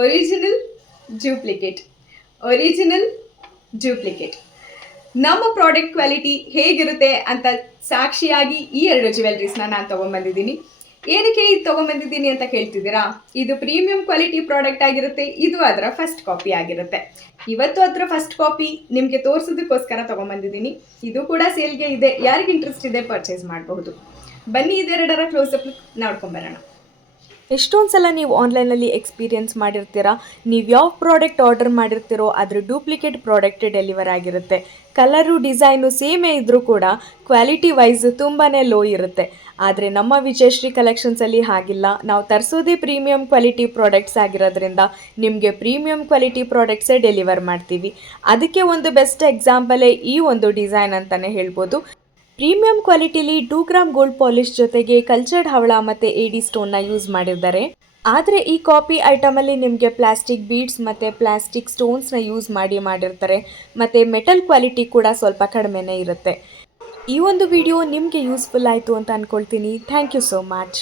Original duplicate original duplicate ನಮ್ಮ product quality ಹೇಗಿರುತ್ತೆ ಅಂತ ಸಾಕ್ಷಿಯಾಗಿ ಈ ಎರಡು ಜ್ಯುವೆಲ್ರೀಸ್ನ ನಾನು ತೊಗೊಂಬಂದಿದ್ದೀನಿ. ಏನಕ್ಕೆ ಇದು ತೊಗೊಂಬಂದಿದ್ದೀನಿ ಅಂತ ಕೇಳ್ತಿದ್ದೀರಾ? ಇದು ಪ್ರೀಮಿಯಂ ಕ್ವಾಲಿಟಿ ಪ್ರಾಡಕ್ಟ್ ಆಗಿರುತ್ತೆ. ಇದು ಅದರ ಫಸ್ಟ್ ಕಾಪಿ ಆಗಿರುತ್ತೆ. ಇವತ್ತು ಅದರ ಫಸ್ಟ್ ಕಾಪಿ ನಿಮಗೆ ತೋರಿಸೋದಕ್ಕೋಸ್ಕರ ತೊಗೊಂಬಂದಿದ್ದೀನಿ. ಇದು ಕೂಡ ಸೇಲ್ಗೆ ಇದೆ. ಯಾರಿಗೆ ಇಂಟ್ರೆಸ್ಟ್ ಇದೆ ಪರ್ಚೇಸ್ ಮಾಡಬಹುದು. ಬನ್ನಿ ಇದೆರಡರ ಕ್ಲೋಸಪ್ ನೋಡ್ಕೊಂಬರೋಣ. ಎಷ್ಟೊಂದು ಸಲ ನೀವು ಆನ್ಲೈನಲ್ಲಿ ಎಕ್ಸ್ಪೀರಿಯೆನ್ಸ್ ಮಾಡಿರ್ತೀರಾ, ನೀವು ಯಾವ ಪ್ರಾಡಕ್ಟ್ ಆರ್ಡರ್ ಮಾಡಿರ್ತೀರೋ ಅದ್ರ ಡೂಪ್ಲಿಕೇಟ್ ಪ್ರಾಡಕ್ಟ್ ಡೆಲಿವರ್ ಆಗಿರುತ್ತೆ. ಕಲರು ಡಿಸೈನು ಸೇಮೇ ಇದ್ದರೂ ಕೂಡ ಕ್ವಾಲಿಟಿ ವೈಸ್ ತುಂಬಾ ಲೋ ಇರುತ್ತೆ. ಆದರೆ ನಮ್ಮ ವಿಜಯಶ್ರೀ ಕಲೆಕ್ಷನ್ಸಲ್ಲಿ ಹಾಗಿಲ್ಲ. ನಾವು ತರಿಸೋದೇ ಪ್ರೀಮಿಯಂ ಕ್ವಾಲಿಟಿ ಪ್ರಾಡಕ್ಟ್ಸ್ ಆಗಿರೋದ್ರಿಂದ ನಿಮಗೆ ಪ್ರೀಮಿಯಂ ಕ್ವಾಲಿಟಿ ಪ್ರಾಡಕ್ಟ್ಸೇ ಡೆಲಿವರ್ ಮಾಡ್ತೀವಿ. ಅದಕ್ಕೆ ಒಂದು ಬೆಸ್ಟ್ ಎಕ್ಸಾಂಪಲೇ ಈ ಒಂದು ಡಿಸೈನ್ ಅಂತಲೇ ಹೇಳ್ಬೋದು. ಪ್ರೀಮಿಯಂ ಕ್ವಾಲಿಟಿಲಿ 2 ಗ್ರಾಮ್ ಗೋಲ್ಡ್ ಪಾಲಿಶ್ ಜೊತೆಗೆ ಕಲ್ಚರ್ಡ್ ಹವಳ ಮತ್ತು ಏಡಿ ಸ್ಟೋನ್ನ ಯೂಸ್ ಮಾಡಿದ್ದಾರೆ. ಆದರೆ ಈ ಕಾಪಿ ಐಟಮಲ್ಲಿ ನಿಮಗೆ ಪ್ಲಾಸ್ಟಿಕ್ ಬೀಡ್ಸ್ ಮತ್ತು ಪ್ಲಾಸ್ಟಿಕ್ ಸ್ಟೋನ್ಸ್ನ ಯೂಸ್ ಮಾಡಿರ್ತಾರೆ. ಮತ್ತು ಮೆಟಲ್ ಕ್ವಾಲಿಟಿ ಕೂಡ ಸ್ವಲ್ಪ ಕಡಿಮೆನೇ ಇರುತ್ತೆ. ಈ ಒಂದು ವಿಡಿಯೋ ನಿಮಗೆ ಯೂಸ್ಫುಲ್ ಆಯಿತು ಅಂತ ಅಂದ್ಕೊಳ್ತೀನಿ. Thank you so much.